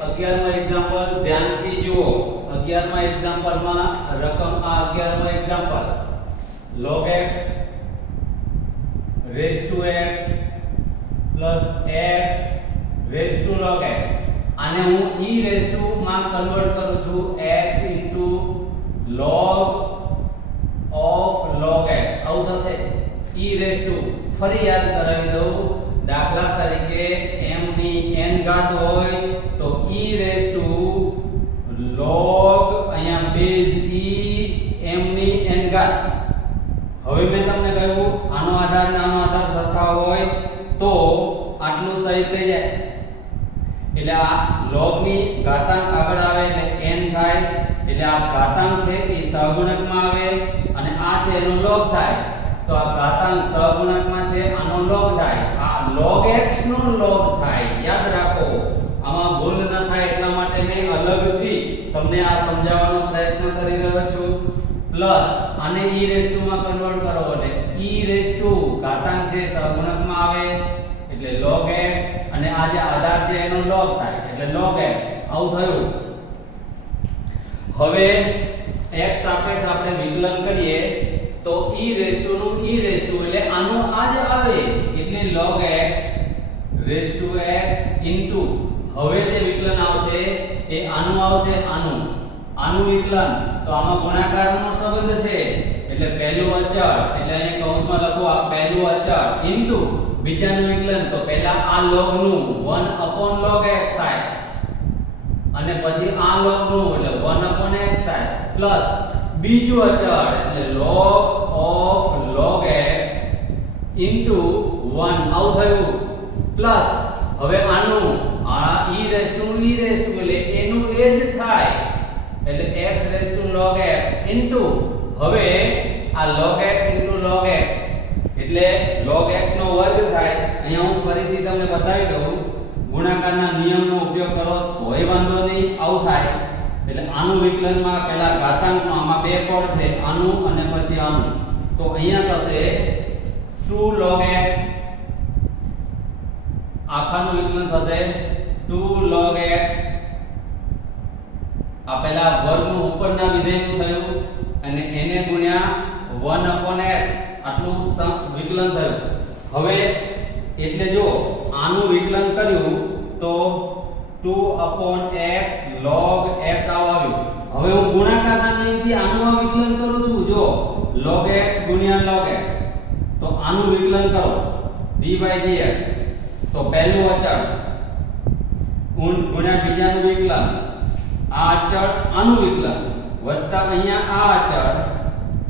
11મો એક્ઝામ્પલ ધ્યાનથી જુઓ. 11મા એક્ઝામ્પલમાં રકમ આ 11મો example log x raised to x plus x raised to log x આને હું e રેઝ ટુ માં કન્વર્ટ કરું છું x log of log x આવું થશે e રેઝ ટુ ફરી યાદ કરાવી દઉં દાખલા તરીકે m ની n ઘાત હોય તો e રેઝ ટુ log અહીંયા બેઝ e m ની n ઘાત હવે મેં તમને કહ્યું આનો આધાર સરખા હોય તો આટલું સહી થઈ જાય એટલે આ log ની ઘાતાંક આગળ આવે એટલે n થાય એટલે આ ઘાતાંક છે એ સહગુણકમાં આવે અને આ છે એનો log થાય તો આ ઘાતાંક સહગુણકમાં છે આનો log થાય આ log x નો log થાય યાદ રાખો આમાં ભૂલ ન થાય એટલા માટે મેં અલગથી તમને આ સમજાવવાનો પ્રયત્ન કરી રહ્યો છું પ્લસ આને e રેઝ ટુ માં કન્વર્ટ કરો એટલે e રેઝ ટુ ઘાતાંક છે સહગુણકમાં આવે એટલે log x અને આ જે આધાર છે એનો log થાય એટલે log x આવું થયું હવે x સાપેક્ષ આપણે વિકલન કરીએ તો e રેઝ ટુ નું e રેઝ ટુ એટલે આનું આ જ આવે એટલે log x raise to x into હવે જે વિકલન આવશે એ આનું આવશે આનું વિકલન તો આમાં ગુણાકારનો સંબંધ છે એટલે પહેલું અચળ એટલે અહીં કૌંસમાં લખો આ પહેલું અચળ ઇન્ટુ બીજાનું વિકલન તો પહેલા આ log નું 1 log x થાય અને પછી આ log નું એટલે 1 x થાય પ્લસ બીજું અચળ એટલે log of log x into 1 આવું થયું પ્લસ હવે આનું આ e રેઝ ટુ એટલે એનું એ જ થાય એટલે x raise to log x into હવે આ log x into log x એટલે log x નો વર્ગ થાય અહીંયા હું ફરીથી તમને બતાવી દઉં ગુણાકારના નિયમનો ઉપયોગ કરો તોય વાંધો નહીં આવું થાય એટલે આનું વિકલનમાં પહેલા ઘાતાંકનો આમાં બે પદ છે આનું અને પછી આનું તો અહીંયા થશે 2 log x આખાનું વિકલન થશે 2 log x આ પહેલા વર્ગનું ઉપરના વિધેયનું થયું અને એને ગુણ્યા 1 x આટલું વિકલન થયું હવે એટલે જો આનું વિકલન કર્યું તો 2 x log x આવ્યું હવે હું ગુણાકારના નિયમથી આનું વિકલન કરું છું જો log x ગુણ્યા log x તો આનું વિકલન કરો d/dx તો પહેલું અચળ ગુણ્યા બીજાનું વિકલન આ અચળ આનું વિકલન વત્તા અહીંયા આ અચળ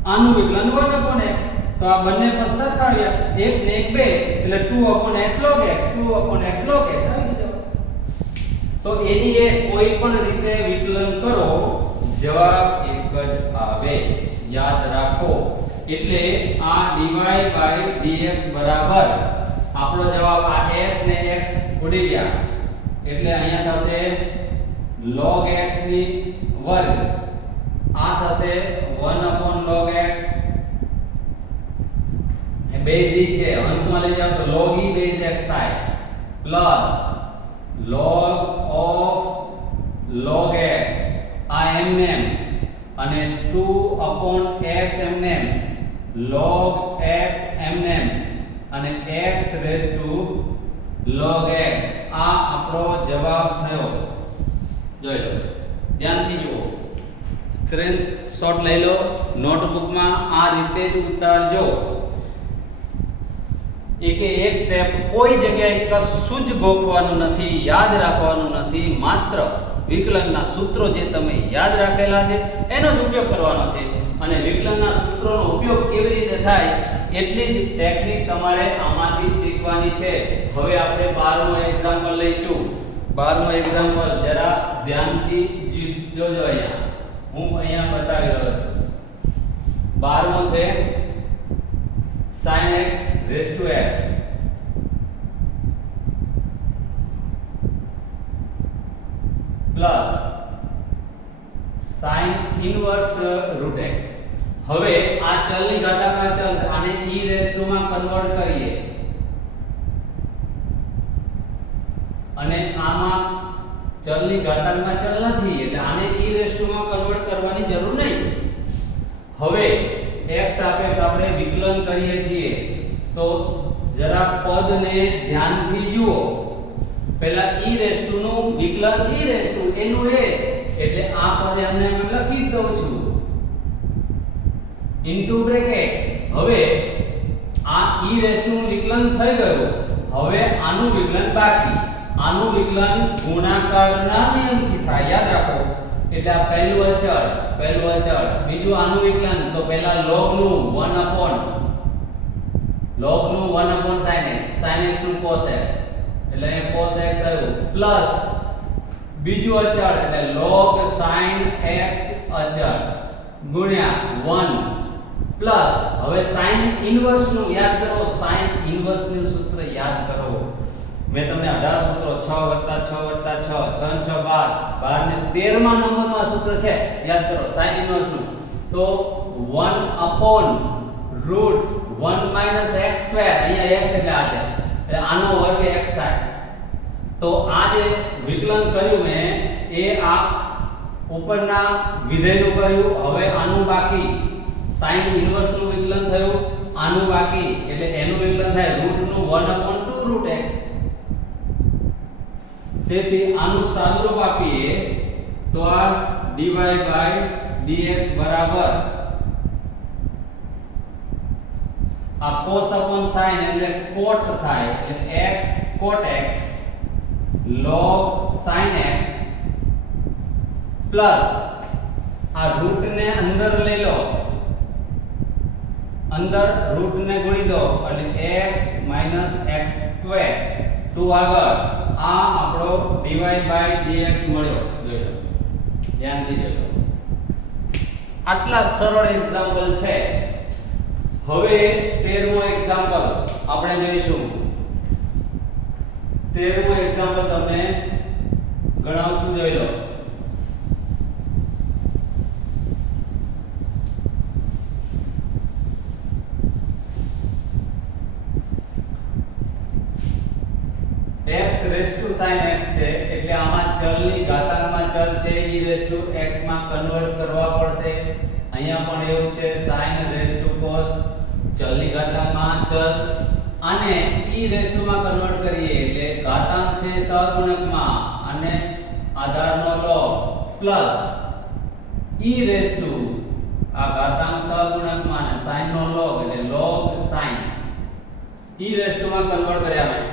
આનું વિકલન 1 x તો આ બંને પદ સરખાવ્યા 1 ને 1 2 એટલે 2 x log x 2 x log x આવી ગયો તો એની એ કોઈ પણ રીતે વિકલન કરો જવાબ એક જ આવે યાદ રાખો એટલે આ dy/dx બરાબર આપણો જવાબ આ x ને x ઉડી ગયા એટલે અહીંયા થશે log x ની વર્ગ આ થશે 1 log x બેઝ e છે અંશમાં લઈ જાવ તો log e બેઝ x થાય plus log of log x આ એમનેમ અને 2 x એમનેમ log x એમનેમ અને x raise to log x આ આપણો જવાબ થયો જોઈ લો ધ્યાનથી જુઓ સ્ક્રીનશોટ લઈ લો નોટબુકમાં આ રીતે જ ઉતારજો એક સ્ટેપ કોઈ જગ્યાએ કશું જ ગોખવાનું નથી યાદ રાખવાનું નથી માત્ર વિકલનના સૂત્રો જે તમે યાદ રાખેલા છે એનો જ ઉપયોગ કરવાનો છે અને વિકલનના સૂત્રોનો ઉપયોગ કેવી રીતે થાય એટલી જ ટેકનિક તમારે આમાંથી શીખવાની છે હવે આપણે 12મો એક્ઝામ્પલ લઈશું 12મો એક્ઝામ્પલ જરા ધ્યાનથી જોજો અહીંયા હું અહીંયા બતાવી રહ્યો છું 12મો છે sin x raised to x plus sin inverse root x હવે આ ચલની ઘાતાંકના ચલ આને e raised to માં કન્વર્ટ કરીએ અને આમાં ચલની ઘાતાંકના ચલ નથી એટલે આને e raised to માં કન્વર્ટ કરવાની જરૂર નહીં હવે x સાપેક્ષ આપણે વિકલન કરીએ છીએ તો જરા પદને ધ્યાનથી જુઓ પહેલા e રેસ ટુ નું વિકલન e રેસ ટુ એનું એ એટલે આ પદ એમને એમ લખી જ દઉં છું ઇન્ટુ બ્રેકેટ. હવે આ e રેસ ટુ નું વિકલન થઈ ગયું. હવે આનું વિકલન બાકી. આનું વિકલન ગુણાકારના નિયમથી થાય, યાદ રાખો. એટલે આ પહેલું અચળ, બીજું આનું વિકલન તો પહેલા log નું 1 upon sin x, sin x નું cos x એટલે એ cos x આવ્યું પ્લસ બીજું અચળ એટલે log sin x અચળ ગુણ્યા 1 પ્લસ હવે sin ઇન્વર્સ નું યાદ કરો. sin ઇન્વર્સ નું સૂત્ર યાદ કરો. મેં તમને 18 સૂત્રો 6 + 6 + 6 6 × 6 12 ને 13મા નંબરનું આ સૂત્ર છે, યાદ કરો sin ઇન્વર્સ નું. તો 1 upon root 1 - x સ્ક્વેર, અહીંયા x એટલે આ છે એટલે આનો વર્ગ x થાય. તો આ જે વિકલન કર્યું મેં એ આ ઉપરના વિધેયનું કર્યું. હવે આનું બાકી sin ઇન્વર્સ નું વિકલન થયું, આનું બાકી એટલે એનું વિકલન થાય રૂટ નું 1/2 રૂટ x. તેથી આનું સાદુરૂપ આપીએ તો આ dy/dx બરાબર આ cos upon sin એટલે cot થાય એટલે x cot x log sin x plus આ રૂટ ને અંદર લઈ લો, અંદર રૂટ ને ગુણી દો એટલે x - x સ્ક્વેર ટુ આગળ આ આપણો dy/dx મળ્યો. જોઈ લો, ધ્યાનથી જોજો. આટલા સરળ એક્ઝામ્પલ છે. હવે 13મો એક્ઝામ્પલ આપણે જોઈશું. 13મો એક્ઝામ્પલ તમને ગણાવું છું, જોઈ લો. x raise to sin x છે એટલે આમાં ચલની ઘાતાંકમાં ચલ છે e રેસ ટુ x માં કન્વર્ટ કરવા પડશે. અહીંયા પણ એવું છે sin રેસ ટુ cos ચલની ઘાતાંકમાં ચલ, અને e રેસ ટુ માં કન્વર્ટ કરીએ એટલે ઘાતાંક છે સહગુણકમાં અને આધારનો log plus e raise to આ ઘાતાંક સહગુણકમાં અને sin નો log એટલે log sin e raise to માં કન્વર્ટ કર્યા છે.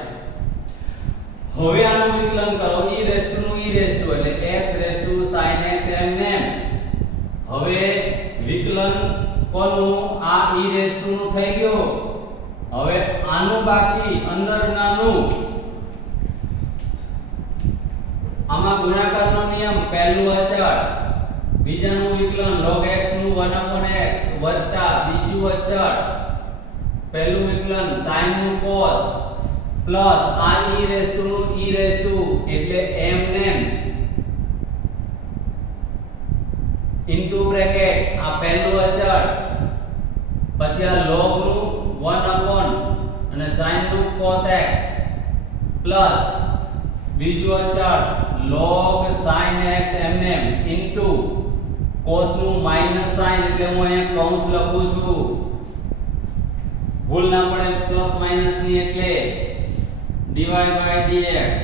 હવે આનું વિકલન કરો e રેસ ટુ નું e રેસ ટુ એટલે x raise to sin x એમને એમ. હવે વિકલન કોનું આ e રેસ ટુ નું થઈ ગયું. હવે આનું બાકી અંદરનાનું આમાં ગુણાકારનો નિયમ પહેલું અચળ બીજાનું વિકલન log x નું 1/x વત્તા બીજું અચળ પહેલું વિકલન sin નું cos પ્લસ આ e રેસ ટુ નું e રેસ ટુ એટલે m નેમ ઇન્ટુ બ્રેકેટ આ પહેલું અચળ પછી આ log નું 1 અને sin નું cos x પ્લસ બીજું અચળ log sin x m name into cos નું માઈનસ sin એટલે હું અહીંયા કૌંસ લખું છું, ભૂલ ના પડે પ્લસ માઈનસ ની. એટલે dy/dx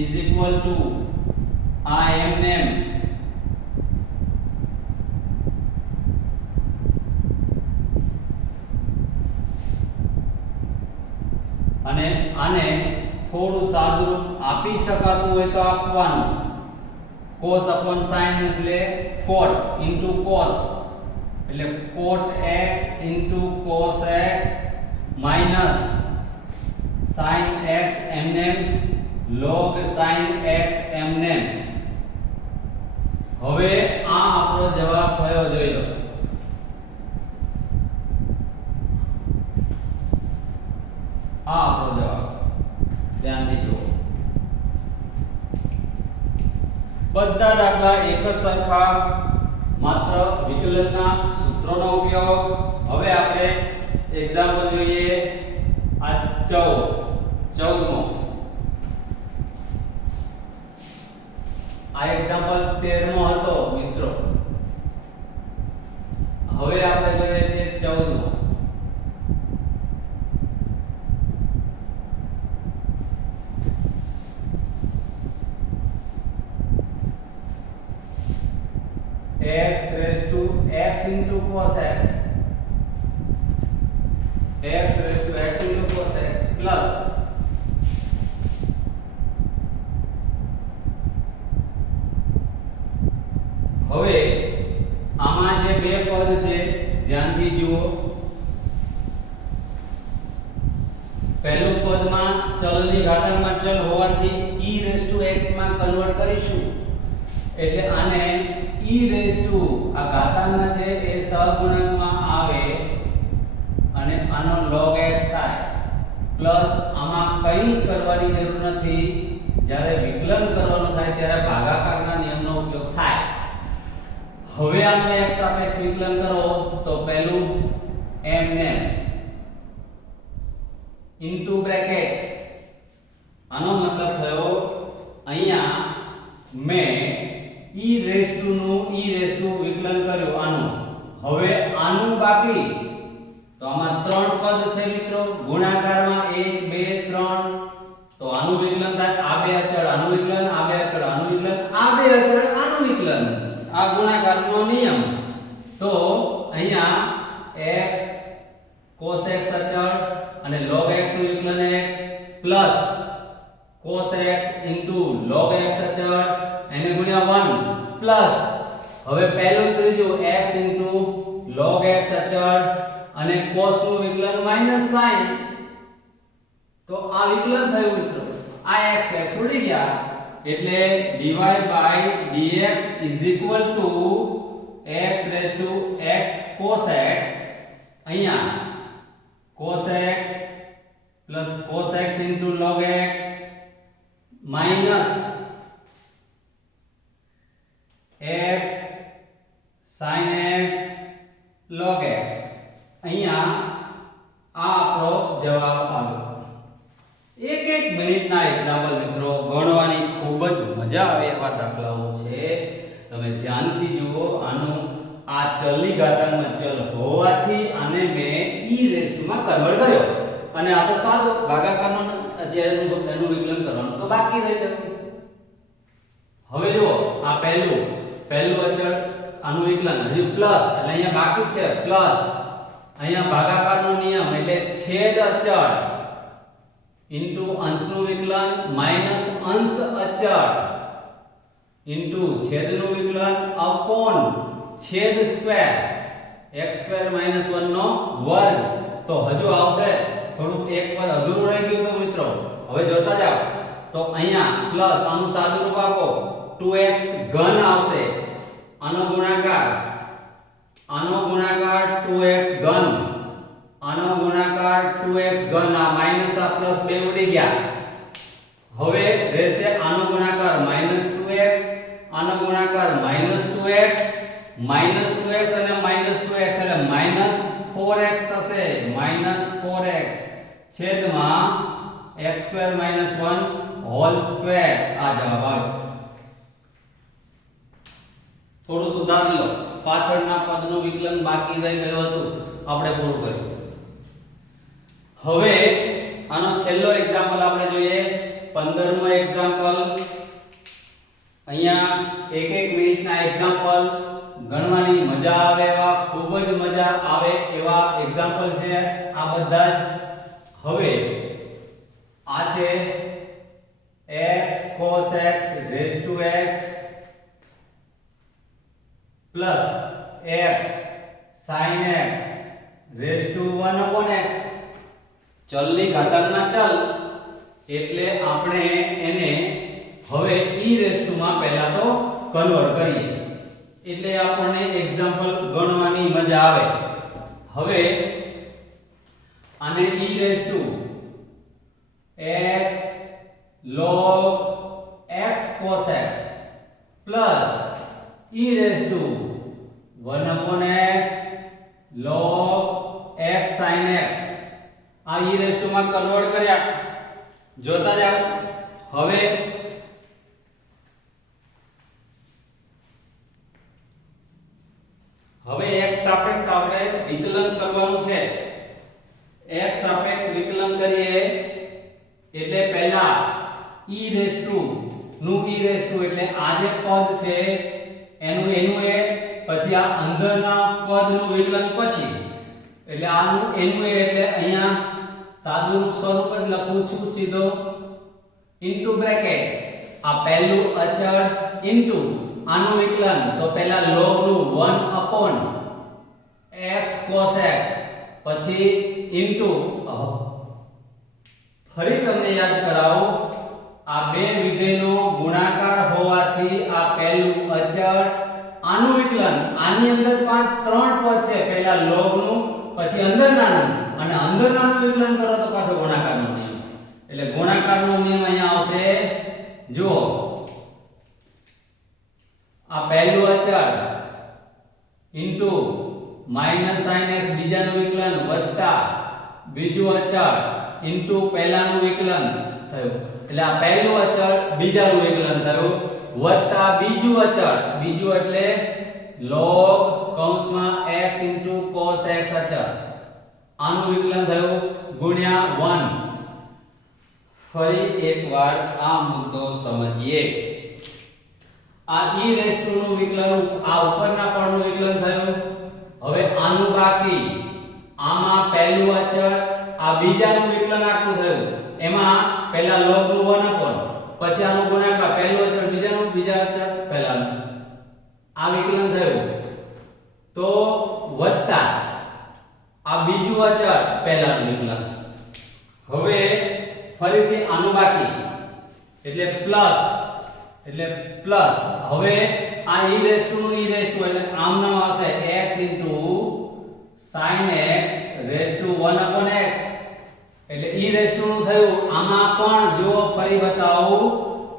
is equal to આ m નેમ અને આને થોડું સાદુરૂપ આપી શકાતું હોય તો આપવાનું. cos upon sin એટલે cot into cos એટલે cot x into cos x minus sin x mnem log sin x mnem. હવે આ આપણો જવાબ થયો, જોઈ લો. આ આપણો જવાબ, ધ્યાનથી જુઓ. બધા દાખલા એક જ સરખા, માત્ર વિકલનના સૂત્રોનો ઉપયોગ. હવે આપણે એક્ઝામ્પલ જોઈએ. આ 14મો. આ એક્ઝામ્પલ 13મો હતો મિત્રો. હવે આપણે જોઈએ છે 14મો. પ્લસ હવે આમાં જે બે પદ છે ધ્યાનથી જુઓ પહેલું પદમાં ચલની ઘાતાંકમાં ચલ હોવાથી e⁻x માં કન્વર્ટ કરીશું એટલે આને આ ઘાતાંકમાં છે એ સહગુણકમાં આવે અને આનો log x થાય પ્લસ આમાં કંઈ કરવાની જરૂર નથી જ્યારે વિકલન કરવાનું થાય ત્યારે ભાગાકારના નિયમનો ઉપયોગ થાય હવે આનું x સાપેક્ષ વિકલન કરો તો પહેલું m ને ઇન્ટુ બ્રેકેટ આનો મતલબ થયો અહીંયા મેં નું વિકલન કર્યું આનું હવે આનું બાકી તો આમાં ત્રણ પદ છે મિત્રો ગુણાકારમાં 1 2 3 તો આનું વિકલન થાય આ બે અચળ આનું વિકલન આ બે અચળ આનું વિકલન આ બે અચળ આનું વિકલન આ ગુણાકારનો નિયમ તો અહીંયા x cos x અચળ અને log x નું વિકલન x plus cos x log x અચળ એને ગુણ્યા 1 પ્લસ હવે પહેલું ત્રીજું x log x અચળ અને cos નું વિકલન માઈનસ sin તો આ વિકલન થયું મિત્રો આ x ઉડી ગયા એટલે dy dx x cos x અહીંયા cos x plus cos x log x minus x sin x log x અહીંયા આ આપણો જવાબ આવ્યો એક મિનિટના એક્ઝામ્પલ મિત્રો ગણવાની ખૂબ જ મજા આવે એવા દાખલાઓ છે તમે ધ્યાનથી જુઓ આનું આ ચલની ઘાતાંકમાં ચલ હોવાથી આને મેં માં કન્વર્ટ કર્યો અને આ તો સાદો ભાગાકારનો જે એનું વિકલન કરવાનું તો બાકી રહી ગયું હવે જુઓ આ પહેલું અચળ આનું વિકલન હજી પ્લસ એટલે અહીંયા બાકી છે પ્લસ અહીંયા ભાગાકારનો નિયમ એટલે છેદ અચળ ઇન્ટુ અંશનું વિકલન માઈનસ અંશ અચળ ઇન્ટુ છેદનું વિકલન અપોન છેદ સ્ક્વેર x² - 1 નો વર્ગ તો હજુ આવશે થોડું એક પદ અધૂરું રહી ગયું તો મિત્રો હવે જોતા જાઓ તો અહીંયા પ્લસ આનું સાદું રૂપ આપો 2x ઘન આવશે આનો ગુણાકાર 2x ઘન આનો ગુણાકાર 2x ઘન આ માઈનસ આ પ્લસ બે ઉડી ગયા હવે રહેશે આનો ગુણાકાર -2x આનો ગુણાકાર -2x અને -2x એટલે -4x થશે -4x છેદમાં x² - 1 હોલ સ્ક્વેર આ જવાબ આવ્યો થોડું સુધારી લો પાછળના પદનું વિકલન બાકી રહી ગયું હતું આપણે પૂરું કર્યું હવે આનો છેલ્લો એક્ઝામ્પલ આપણે જોઈએ 15મો એક્ઝામ્પલ અહીંયા એક મિનિટના એક્ઝામ્પલ ગણવાની મજા આવે એવા ખૂબ જ મજા આવે એવા એક્ઝામ્પલ છે આ બધા જ હવે આ છે x cos x raised to x plus x sin x raised to 1 upon x ચલની ઘાતાંકમાં ચલ એટલે આપણે એને હવે માં પહેલા તો કન્વર્ટ કરીએ એટલે આપણને એક્ઝામ્પલ ગણવાની મજા આવે હવે આને x log x cos x plus 1 upon x log x sin x આ માં કન્વર્ટ કર્યા જોતા જાઓ હવે x સાપેક્ષ આપણે વિકલન કરવાનું છે x સાપેક્ષ વિકલન કરીએ એટલે પહેલા નું એટલે આ જે પદ છે એનું એ પછી આ અંદરના પદનું વિકલન પછી એટલે આનું એનું એટલે અહીંયા સાદું રૂપ સ્વરૂપ જ લખું છું સીધો ઇન્ટુ બ્રેકેટ આ પહેલું અચળ ઇન્ટુ આનું વિકલન તો પહેલા log નું 1 upon x cos x પછી ઇન્ટુ ફરી તમને યાદ કરાવું આ બે વિધેયનો ગુણાકાર હોવાથી આ પહેલું અચળ આનું વિકલન આની અંદર પણ ત્રણ પદ છે પહેલા log નું પછી અંદર નાનું અને અંદર નાનું વિકલન કરો તો પાછો ગુણાકારનો નિયમ એટલે ગુણાકારનો નિયમ અહીંયા આવશે જુઓ આ પહેલું અચળ ઇન્ટુ sin x બીજાનું વિકલન વત્તા બીજું અચળ ઇન્ટુ પહેલાનું વિકલન થયું એટલે આ પહેલું અચળ બીજાનું વિકલન થયું વત્તા બીજું અચળ બીજું એટલે log કૌંસમાં x cos x અચળ આનું વિકલન થયું ગુણ્યા 1 ફરી એકવાર આ મુદ્દો સમજીએ આ નું વિકલન આ ઉપરના પદનું વિકલન થયું હવે આનું બાકી આમાં પહેલું અચળ આ બીજાનું વિકલન આટલું થયું એમાં પહેલા log નું 1 upon પછી આનું ગુણાકાર પહેલું અચળ બીજાનું બીજા અચળ પહેલાનું આ વિકલન થયું તો વત્તા આ બીજું અચળ પહેલાનું વિકલન હવે ફરીથી આનું બાકી એટલે પ્લસ હવે આ નું એટલે આમ નામ આવશે x sin x raised to 1 upon x એટલે નું થયું આમાં પણ જો ફરી બતાવું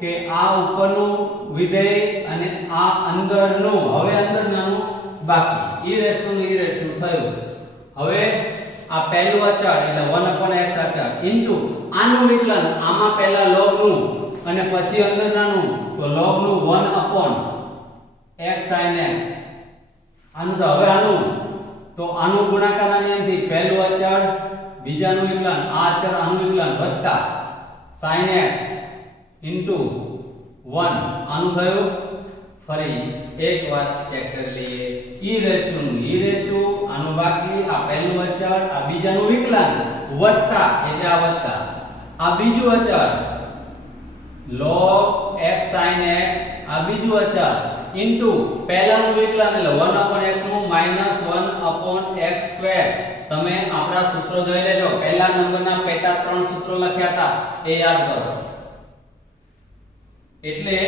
કે આ ઉપરનું વિધેય અને આ અંદરનું હવે અંદરનું બાકી નું થયું હવે આ પહેલું અચળ એટલે 1 upon x અચળ ઇન્ટુ આનું વિકલન આમાં પહેલા log નું અને પછી અંદરનું તો log નું 1 upon x sin x આનું તો હવે આનું ગુણાકારના નિયમથી પહેલું અચળ બીજાનું વિકલન આ અચળ આનું વિકલન વત્તા sin x ઇન્ટુ 1 આનું થયું ફરી એકવાર ચેક કરી લઈએ આનું બાકી આ પહેલું અચળ આ બીજાનું વિકલન વત્તા એટલે આ વત્તા આ બીજું અચળ log x sin x આ બીજું અચળ ઇન્ટુ પહેલાનું વિકલન એટલે 1 upon x નું -1 upon x સ્ક્વેર તમે આપણા સૂત્રો જોઈ લેજો પહેલા નંબરના પેટા ત્રણ સૂત્રો લખ્યા હતા એ યાદ કરો એટલે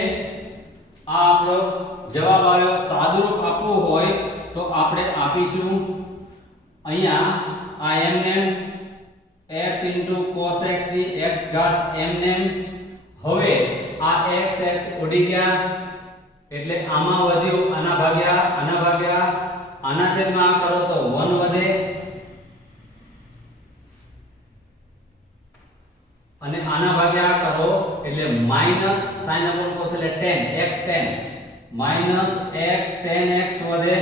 આ આપણો જવાબ આવ્યો સાદુરૂપ આપવું હોય તો આપણે આપીશું અહીંયા આ mn x cos x x ઘાત mn હવે આ x ઉડી ગયા એટલે આમાં વધ્યું આના ભાગ્યા આના છેદમાં આ કરો તો 1 વધે અને આના ભાગ્યા કરો એટલે માઈનસ sin upon cos એટલે tan x tan minus x tan x વધે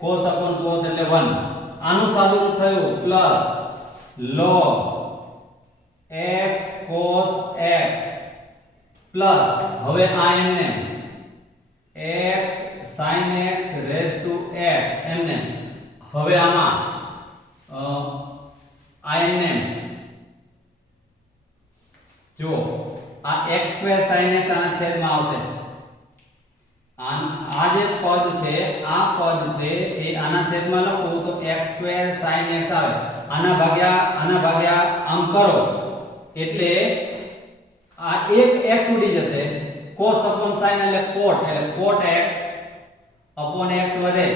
cos upon cos એટલે 1 આનું સાદુરૂપ થયું plus log x cos x plus હવે આ એમને x sin x raised to x એમને હવે આમાં એમને જો આ x2 sin x આના છેદમાં આવશે આ જે પદ છે એ આના છેદમાં લખું તો x2 sin x આવે આના ભાગ્યા આમ કરો એટલે આ એક x ઉડી જશે cos upon sin એટલે cot x upon x વધે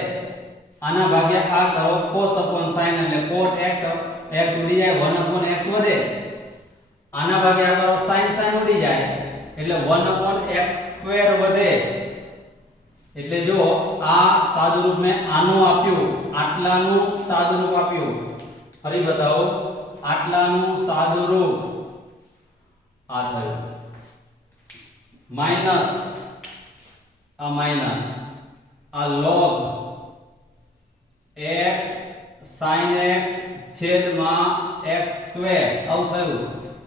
આના ભાગ્યા આ કરો cos upon sin એટલે cot x ઉડી જાય 1 upon x વધે આના ભાગ્યા કરો sin ઉડી જાય એટલે 1 upon x સ્ક્વેર વધે એટલે જો આ સાદુરૂપ મેં આનું આપ્યું આટલાનું સાદુરૂપ આપ્યું ફરી બતાવો આટલાનું સાદુરૂપ આ થયું માઈનસ આ log x sin x છેદમાં x સ્ક્વેર આવું થયું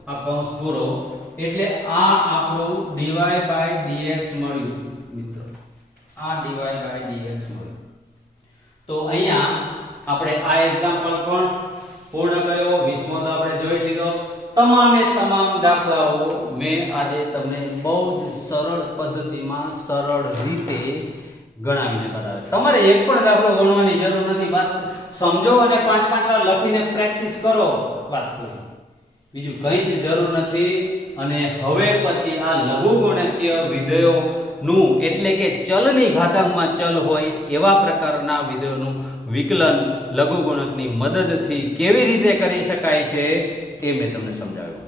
આ કૌંસ પૂરો એટલે આ આપણું dy dx મળ્યું મિત્રો આ dy dx મળ્યું તો અહીંયા આપણે આ એક્ઝામ્પલ પણ પૂર્ણ કર્યો 20મો તો આપણે જોઈ લીધો તમામે તમામ દાખલાઓ મેં આજે તમને બહુ જ સરળ પદ્ધતિમાં સરળ રીતે ગણાવીને બતાવ્યા. તમારે એક પણ દાખલો ગણવાની જરૂર નથી. વાત સમજો અને 5-5 વાર લખીને પ્રેક્ટિસ કરો, વાત પૂરી. બીજું કંઈ જ જરૂર નથી. અને હવે પછી આ લઘુગુણકીય વિધેયોનું એટલે કે ચલની ઘાતાંકમાં ચલ હોય એવા પ્રકારના વિધેયોનું વિકલન લઘુગુણકની મદદથી કેવી રીતે કરી શકાય છે તે મેં તમને સમજાવ્યું.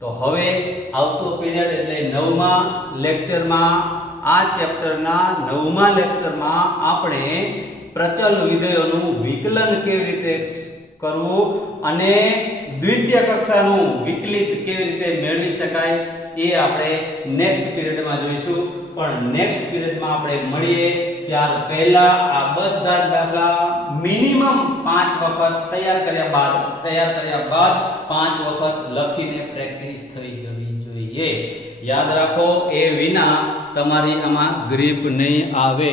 તો હવે આવતો પીરિયડ એટલે 9મા લેક્ચરમાં, આ ચેપ્ટરના 9મા લેક્ચરમાં આપણે પ્રચલ વિધેયોનું વિકલન કેવી રીતે કરવું અને દ્વિતીય કક્ષાનું વિકલિત કેવી રીતે મેળવી શકાય એ આપણે નેક્સ્ટ પીરિયડમાં જોઈશું. પણ નેક્સ્ટ પીરિયડમાં આપણે મળીએ ત્યાર પહેલા આ બધા જ દાખલા મિનિમમ 5 વખત તૈયાર કર્યા બાદ 5 વખત લખીને પ્રેક્ટિસ થઈ જવી જોઈએ. યાદ રાખો, એ વિના તમારી આમાં ગ્રીપ નહીં આવે.